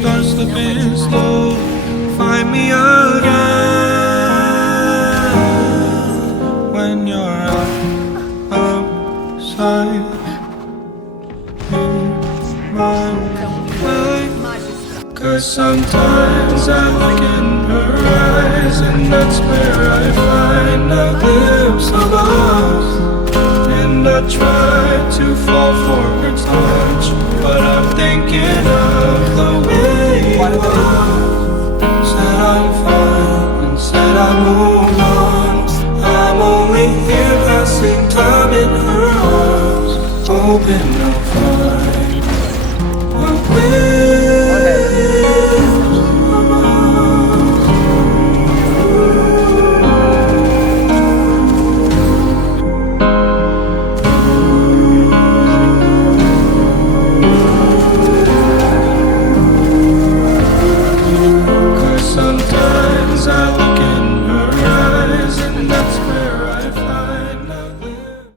start slipping slow. Find me again when you're outside in my mind. 'Cause sometimes I look in her eyes, and that's where I find a glimpse of us. And I try to fall for her touch, but I'm thinking of the way you are. Said I'm fine and said I move on. I'm only here passing time in her arms, hoping I'll find